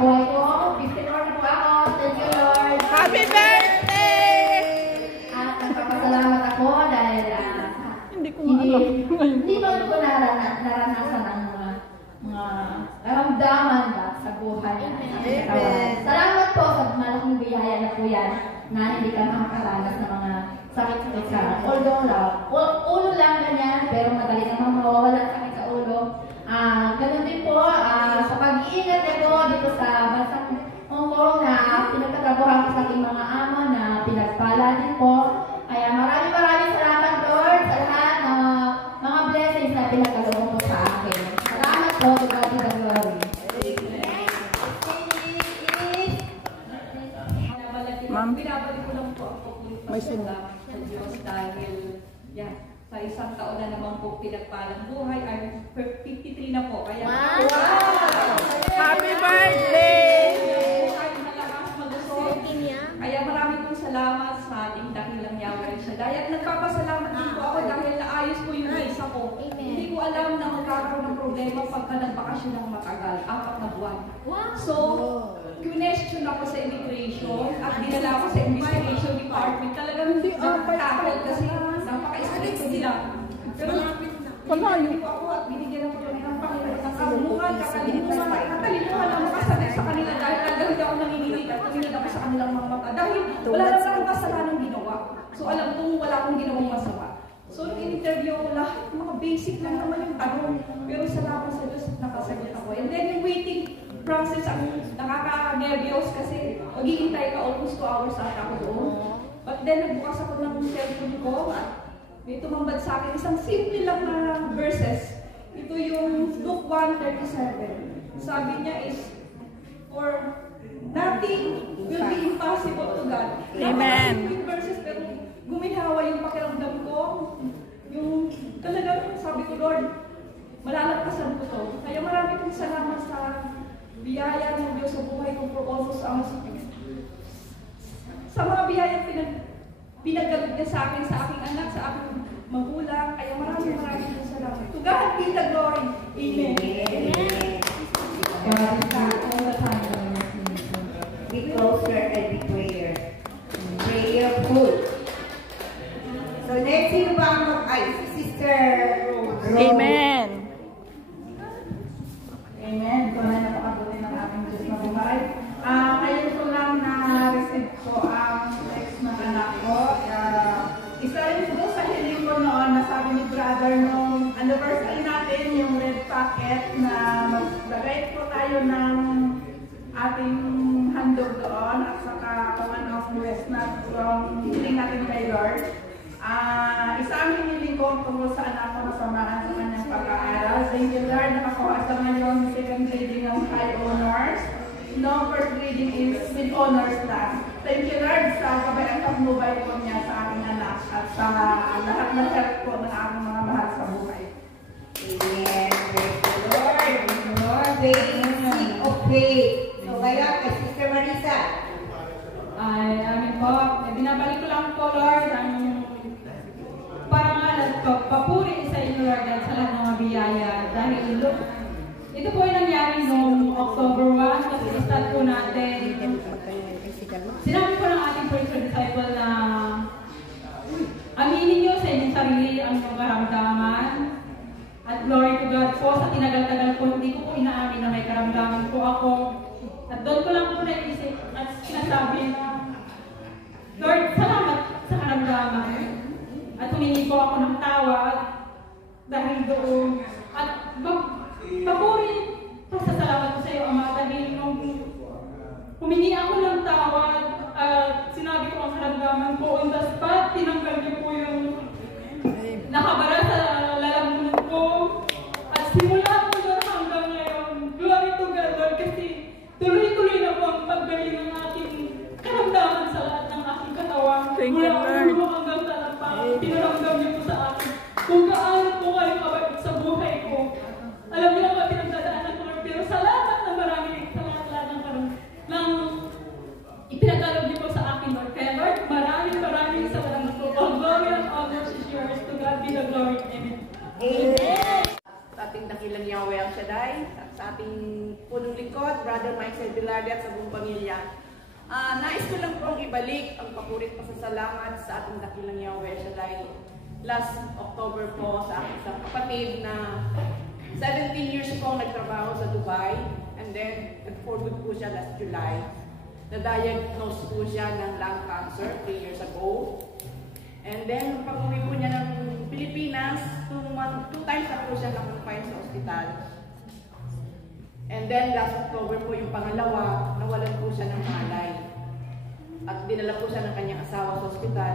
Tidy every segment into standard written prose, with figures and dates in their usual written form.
buhay ko. 54 na po ako. Thank you, Lord. Happy birthday! At nagpapasalamat ako dahil hindi ba ko naranasan ang mga karamdaman ba sa buhay. Salamat po sa malaking biyaya na po yan na hindi ka makakaranas ng mga sakit-sakit sa although ulo lang ganyan, pero madali namang mawawala sakit sa ulo. Ganun din po, sa pag-iingat nito dito sa bansang Hong Kong na pinagtatrabuhan ko sa aking mga amo na pinagpala din po. Kaya maraming salamat, Lord, sa lahat ng mga blessings na pinagkaloob po sa akin. Salamat po, to God be the glory. Ma'am, binabalik ko lang po ako may salamat sa Diyos dahil sa isang taon na naman po pinagpalang buhay ay 53 na po. Kaya happy birthday! Kaya marami pong salamat sa ating dakilang Yahweh Shaddai. At nagpapasalamat din po ako dahil naayos po yung visa ko. Hindi ko alam na magkakaroon ng problema pagka nagbakasyon ng matagal, 4 na buwan. So, question ako sa immigration at dinala ako sa immigration department. Talagang hindi nakakatakot kasi napaka-strict nila. Pero hindi po ako at binigyan ako ng Panginoon ng kamungan, katalimuhan ang makasabit sa kanila dahil talagang hindi ako nanginginig at tumingin ako sa kanilang mga mata. Dahil wala naman akong kasalanan ginawa. So alam kong wala akong ginawang masama. So nung in-interview ko lahat, mga basic lang naman yung tanong. Pero salamat sa Diyos nakasagot ako. And then yung waiting process, ang nakaka-nervyos kasi maghihintay ka almost 2 hours ata ako doon. But then nagbukas ako ng cellphone ko at may tumambad sa akin isang simple lang na verses. Ito yung Luke 1:37. Sabi niya is, for nothing will be impossible to God. Amen. Yung verses pero gumihawa yung pakiramdam ko. Yung talagang sabi ko, Lord, malalagpasan ko to. Kaya marami kong salamat sa biyaya ng Diyos sa buhay ko for almost sa mga biyaya pinaggalog niya sa akin, sa aking anak, sa aking magulang. Kaya maraming salamat. To God be the glory. Amen. We close her every prayer. Prayerful. So next, sino ba ang Sister Rose? Amen. Amen. Ito na napakabuti ng ating Diyos na buhay. Ngayon ko lang na-receive ko ang text ng anak ko. Isa rin po sa hiling ko noon na sabi ni brother nung anniversary natin, yung red packet na maglagay po tayo ng ating handog doon at saka one-off US na from hiling natin kay Lord. Isa ang hiniling ko tungkol sa anak ko na samahan sa kanyang pag-aaral. Thank you, Lord. Nakakuha sa ngayon second grading ng high honors. No, first grading is with honors class. Thank you, Lord, sa kabayang pagmubay po niya sa aking anak at sa lahat ng help po ng aking mga mahal sa buhay. Amen. Praise the Lord. Praise the Lord. Basic of faith. So ngayon, kay Sister Marisa. Amin po. Binabalik ko lang po, Lord, ang parangal at papuri sa inyo, Lord, at sa lahat ng mga biyaya. Dahil ito po ay nangyari noong October 1, kasi start po natin. Sinabi po ng ating spiritual disciple na aminin nyo sa inyong sarili ang inyong karamdaman. At glory to God po, sa tinagal-tagal po, hindi ko po inaamin na may karamdaman po ako. At doon ko lang po naisip at sinasabi na, Lord, salamat sa karamdaman. At humingi po ako ng tawad dahil doon. At papuri, pasasalamat ko sa iyo, Ama, dahil nung humingi ako ng tawad at sinabi ko ang karamdaman ko on the spot, tinanggal niyo po yung nakabara sa lalamunan ko. At simula po doon hanggang ngayon, glory to God, Lord, kasi tuloy-tuloy na po ang paggaling ng aking karamdaman sa lahat ng aking katawan. Thank you, Lord. Mula hanggang talagang pinaramdam niyo po sa akin. Kung gaano po kayo kabait sa buhay ko. Alam niyo ba, pinagdadaanan ko, Lord, pero salamat na marami sa lahat ng ipinagalog niyo po sa akin, Lord. Kaya Lord, maraming Yahweh Al Shaddai, sa ating punong likod, Brother Mike Bilarde at sa buong pamilya. Nais ko lang pong ibalik ang papurit pasasalamat sa ating dakilang Yahweh Al Shaddai. Last October po sa aking isang kapatid na 17 years po nagtrabaho sa Dubai, and then nag-for good po siya last July. Na-diagnose po siya ng lung cancer 3 years ago. And then, pag-uwi po niya ng Pilipinas, 2 times na po siya na-confine sa ospital. And then, last October po yung pangalawa, nawalan po siya ng malay. At dinala po siya ng kanyang asawa sa ospital.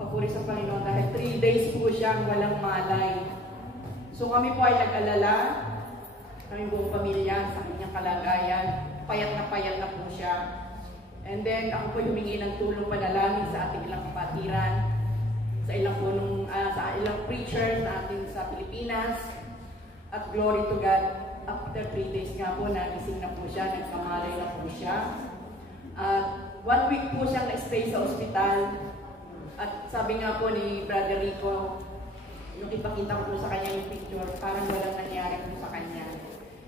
Papuri sa Panginoon dahil 3 days po siyang walang malay. So kami po ay nag-alala, kami buong pamilya sa kanyang kalagayan. Payat na po siya. And then ako po humingi ng tulong panalangin sa ating ilang kapatiran, sa ilang sa ilang preachers na ating sa Pilipinas. At glory to God, after 3 days nga po, nagising na po siya, nagkamalay na po siya. At 1 week po siyang na-stay sa ospital. At sabi nga po ni Brother Rico, yung ipakita ko po sa kanya yung picture, parang walang nangyari po sa kanya.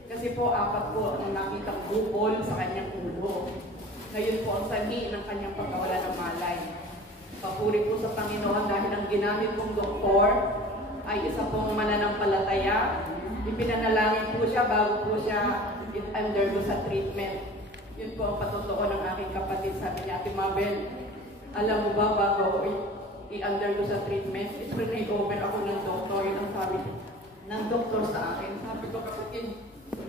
Kasi po, 4 po ang nakita bukol sa kanyang ulo. Ngayon po ang sanhi ng kanyang pagkawala ng malay. Papuri po sa Panginoon dahil ang ginamit kong doktor ay isa pong mananampalataya. Ipinanalangin po siya bago po siya undergo sa treatment. Yun po ang patotoo ng aking kapatid. Sabi niya, Ate Mabel, alam mo ba bago i-undergo sa treatment, is-prenay over ako ng doktor. Yun ang sabi ng doktor sa akin. Sabi ko, kapatid,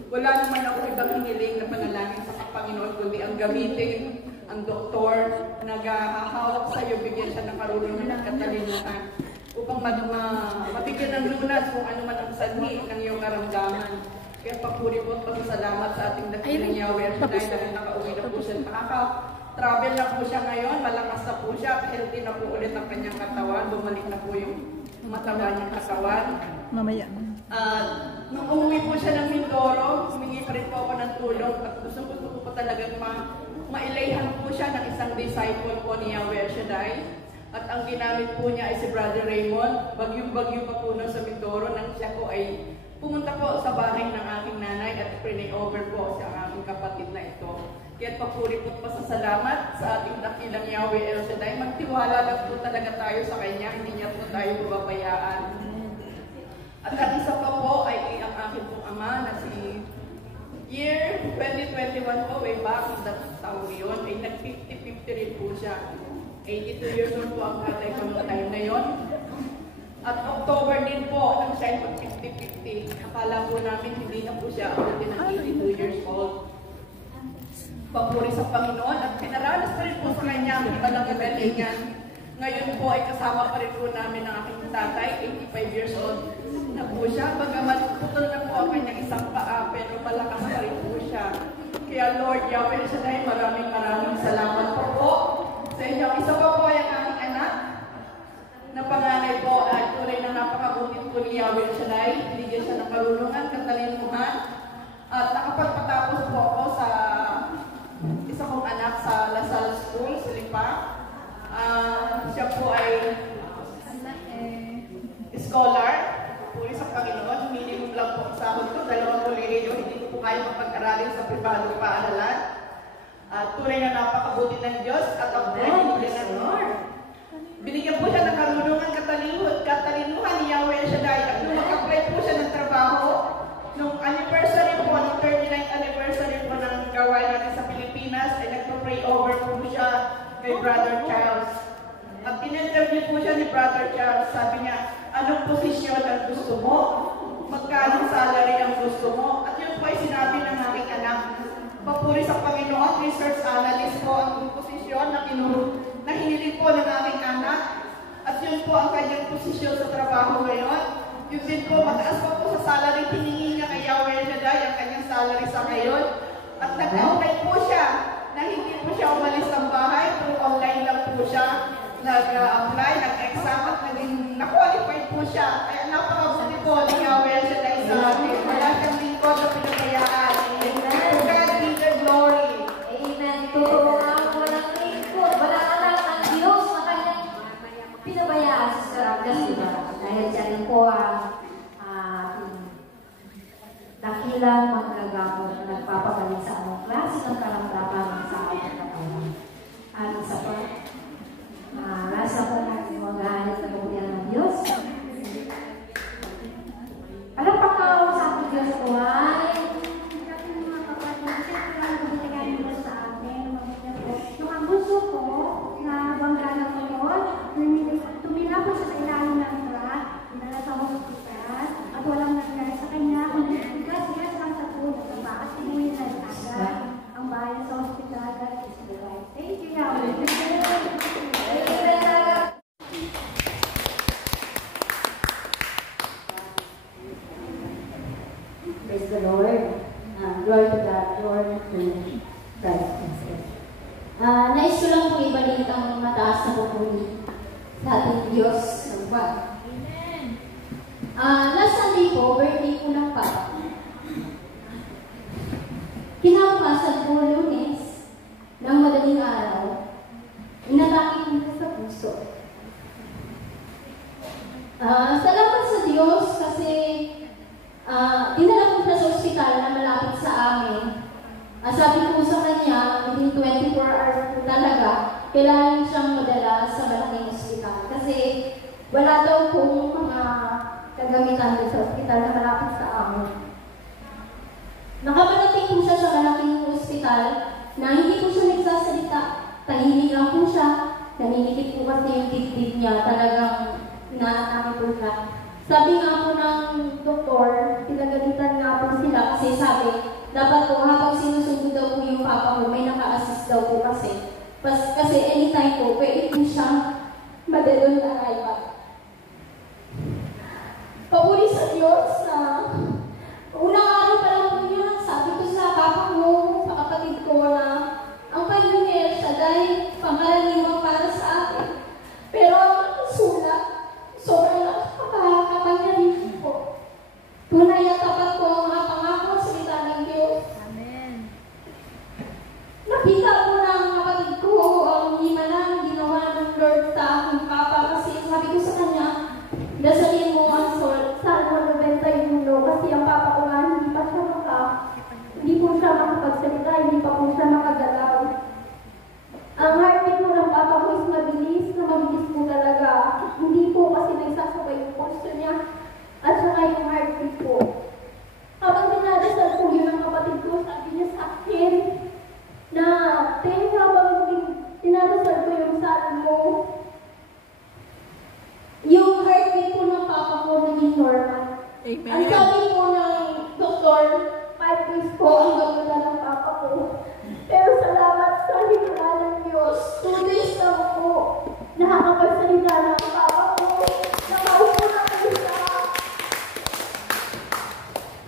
wala naman ako ibang hiniling na panalangin sa Panginoon, kundi ang gamitin ang doktor na naghahawak sa iyo, bigyan siya ng karunungan at katalinuhan upang mabigyan ng lunas kung ano man ang sanhi ng iyong karamdaman. Kaya papuri po at pasasalamat sa ating dakilang Yahweh at dahil nakauwi na po siya. Nakaka-travel na po siya ngayon, malakas na po siya, healthy na po ulit ang kanyang katawan, bumalik na po yung mataba niyang katawan. Mamaya. Nung umuwi po siya ng Mindoro, humingi pa rin po ako ng tulong at gusto ko po talagang mailayhan po siya ng isang disciple po ni Yahweh Al Shaddai. At ang ginamit po niya ay si Brother Raymond. Bagyong-bagyo pa po na sa Mindoro nang siya po ay pumunta po sa bahay ng aking nanay at pray over po sa aking kapatid na ito. Kaya papuri po pasasalamat sa ating dakilang Yahweh El Shaddai. Magtiwala lang po talaga tayo sa Kanya, hindi niya po tayo babayaan. At ang isa pa po ay ang aking pong ama na si year 2021 po, way back sa taon yun, ay nag-50-50 rin po siya. 82 years old po ang tatay ko noong time na yun. At October din po, nang siya ay 50-50. Akala po namin hindi na po siya abutin ng 82 years old. Papuri sa Panginoon at pinaranas pa rin po sa kanya ang ibalang kagalingan. Ngayon po ay kasama pa rin po namin ang aking tatay, 85 years old na po siya. Bagamat putol na po ang kanyang isang paa, pero malakas pa rin po siya. Kaya Lord Yahweh Shaddai, maraming salamat po sa inyo. Isa pa po ay ang aking anak na panganay po at tunay na napakabutit po ni Yahweh Shaddai. Bigyan siya ng karunungan, katalinuhan. At nakapagpatapos po ako sa isa kong anak sa La Salle School, sa Lipa. Siya po ay scholar. Puri sa Panginoon. Minimum lang po ang sahod ko. 2 kolehiyo. Hindi ko po kayo mapag-aralin sa pribadong paaralan. Tunay na napakabuti ng Diyos at ang buhay ng Lord. Binigyan po siya ng karunungan, katalinuhan ni Yahweh Shaddai. At nung mag-apply po siya ng trabaho, nung anniversary po, nung 39th anniversary po ng gawain natin sa Pilipinas, ay nagpa-pray over po siya kay Brother Charles. At in-interview po siya ni Brother Charles. Sabi niya, anong posisyon ang gusto mo? Magkano salary ang gusto mo? At yun po ay sinabi ng aking anak. Papuri sa Panginoon, research analyst po ang posisyon na hiniling po ng aking anak. At yun po ang kanyang posisyon sa trabaho ngayon. Yun din po, mataas pa po sa salary, tiningin niya kay Yahweh Shaddai ang kanyang salary sa ngayon. At nag-apply po siya na hindi po siya umalis ng bahay, pero online lang po siya nag-apply, nag-exam at na-qualify po siya. Kaya napakabuti po ni Yahweh Shaddai sa atin. Wala siyang lingkod na pinabayaan. To God be the glory. Amen. Totoo nga, walang lingkod. Wala ka lang ang Diyos na kanyang pinabayaan sa sarap. Kasi dahil siya lang po ang dakilang manggagamot na nagpapagaling sa anong klase ng karamdaman sa ating katawan. At isa pa, rasa po natin maghahanap ng kabuyan ng Diyos. Alam pa ka sa ating Diyos ko ay mga kapatid, siyempre ang binigay nila sa atin. Yung ang gusto ko na bangga ng Lord, tumila po siya sa ilalim ng truck, dinala sa hospital, at walang nangyari sa kanya, kundi bigas lang sa puno, at sinuwi na agad ang bayan sa hospital. That is the right. Thank you, Yahweh. Praise the Lord. Glory to God. Glory to Christ Jesus. Nais ko lang po ibalik ang mataas na pupuli sa ating Diyos ng buwan. Last Sunday po, birthday ko ng Papa. Kinabukasan po Lunes ng madaling araw, inatake ko sa puso. Salamat sa Diyos kasi dinala ko siya sa ospital na malapit sa amin. Sabi ko sa kanya, within 24 hours po talaga, kailangan siyang madala sa malaking ospital. Kasi wala daw pong mga kagamitan sa ospital na malapit sa amin. Nakaparating po siya sa malaking ospital na hindi po siya nagsasalita. Tahimik lang po siya. Naninikip po kasi yung dibdib niya. Talagang inaatake po siya. Sabi nga po ng doktor, pinagalitan nga po sila kasi sabi, dapat po habang sinusunod daw po yung papa ko, may naka-assist daw po kasi. Kasi anytime po, pwede po siyang madalon na arrival. Papuri sa Diyos na unang araw pa lang po niya, sabi ko sa papa ko, sa kapatid ko na ang Panginoon siya dahil pangalaniwang para sa akin. Pero ang sulat, sobrang nakakapangyarihan po. Tunay at tapat po ang mga pangako sa salita ng Diyos. Amen. Nakita po ng kapatid ko ang himalang ginawa ng Lord sa aking papa kasi sabi ko sa kanya, dasalin mo ang Salmo 91 kasi ang papa ko nga hindi po siya makapagsalita, hindi pa po siya makagalaw. Ang heartbeat po ng papa ko is mabilis po talaga. Hindi po kasi nagsasabay yung pulso niya at saka yung heartbeat po. Habang dinadasal po yun ang kapatid ko, sabi niya sa akin na habang dinadasal ko yung Salmo, yung heartbeat po ng papa ko naging normal. Amen. Ang sabi po ng doktor, 5 weeks po ang gagawin ng papa ko. Pero salamat sa himala ng Diyos, 2 days lang po, nakakapagsalita ng papa ko. Nakaupo na po siya.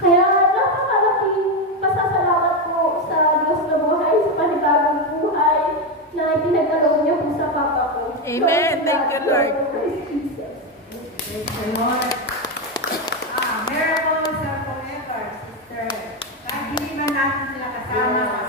Kaya napakalaking pasasalamat po sa Diyos na buhay, sa panibagong buhay na ipinagkaloob niya po sa papa ko. Amen. Thank you, Lord. Praise the Lord. Miracles are forever, sister. Kahit hindi man natin sila kasama,